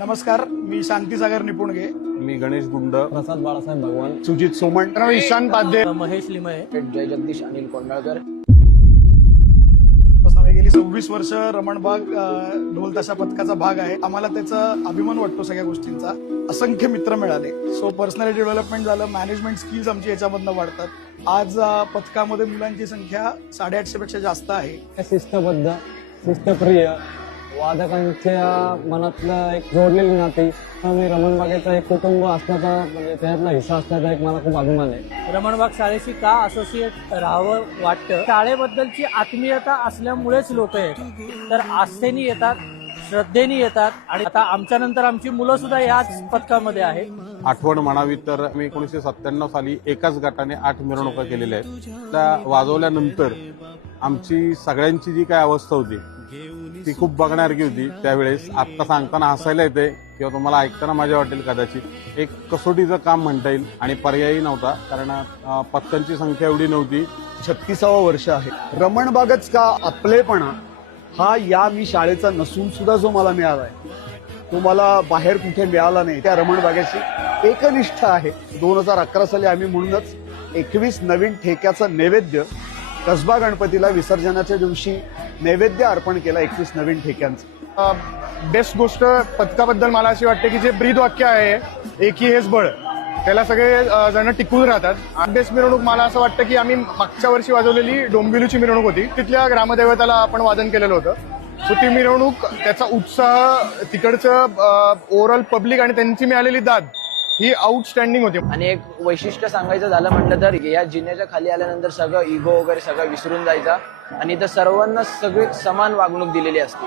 नमस्कार, मी शांतीसागर निपुणगे, मी गणेश गुंड, प्रसाद बाळासाहेब भगवान, सुजित सोमण, ईशान पाध्ये, महेश लिमये, जय जगदीश अनिल कोंडाळकर. गेली 26 वर्ष रमणबाग ढोल ताशा पथकाचा भाग आहे. आम्हाला त्याचा अभिमान वाटतो सगळ्या गोष्टींचा. असंख्य मित्र मिळाले. सो पर्सनॅलिटी डेव्हलपमेंट झालं, मॅनेजमेंट स्किल्स आमची याच्यामधनं वाढतात. आज पथकामध्ये मुलांची संख्या 850 पेक्षा जास्त आहे. शिस्तबद्ध, शिस्तप्रिय, वादकांच्या मनातलं एक जोडलेली नाती आणि रमणबागेचं एक कुटुंब असण्याचा म्हणजे त्यातला हिस्सा असण्याचा एक मला खूप अभिमान आहे. रमणबाग शाळेशी का असोसिएट राहावं वाटतं? शाळेबद्दलची आत्मीयता असल्यामुळेच लोक येतात. तर आस्थेनी येतात, श्रद्धेने येतात आणि आता आमच्या नंतर आमची मुलं सुद्धा याच पथकामध्ये आहेत. आठवण म्हणावी तर मी 1997 साली एकाच गटाने 8 मिरवणुका केलेल्या आहेत. त्या वाजवल्यानंतर आमची सगळ्यांची जी काय अवस्था होती ती खूप बघण्यासारखी होती त्यावेळेस. आत्ता सांगताना हसायला येते किंवा तुम्हाला ऐकताना मजा वाटेल कदाचित. एक कसोटीचं काम म्हणता येईल आणि पर्यायी नव्हता, कारण पथकांची संख्या एवढी नव्हती. 36वं वर्ष आहे. रमणबागच का आपलेपणा हा या मी शाळेचा नसून सुद्धा जो मला मिळालाय तो मला बाहेर कुठे मिळाला नाही. त्या रमणबागेची एकनिष्ठ आहे. 2011 साली आम्ही म्हणूनच 21 नवीन ठेक्याचं नैवेद्य कसबा गणपतीला विसर्जनाच्या दिवशी नैवेद्य अर्पण केला 21 नवीन ठेक्यांचं. बेस्ट गोष्ट पथकाबद्दल मला अशी वाटते की जे ब्रीद वाक्य आहे एकी हेच बळ, त्याला सगळे जण टिकून राहतात. बेस्ट मिरवणूक मला असं वाटतं की आम्ही मागच्या वर्षी वाजवलेली डोंबिवलीची मिरवणूक होती. तिथल्या ग्रामदेवताला आपण वादन केलेलं होतं. सो ती मिरवणूक, त्याचा उत्साह, तिकडचं ओव्हरऑल पब्लिक आणि त्यांची मिळालेली दाद ही आउटस्टँडिंग होती. आणि एक वैशिष्ट्य सांगायचं झालं म्हटलं तर या जिन्याच्या खाली आल्यानंतर सगळं इगो वगैरे सगळं विसरून जायचा आणि इथं सर्वांना सगळी समान वागणूक दिलेली असते.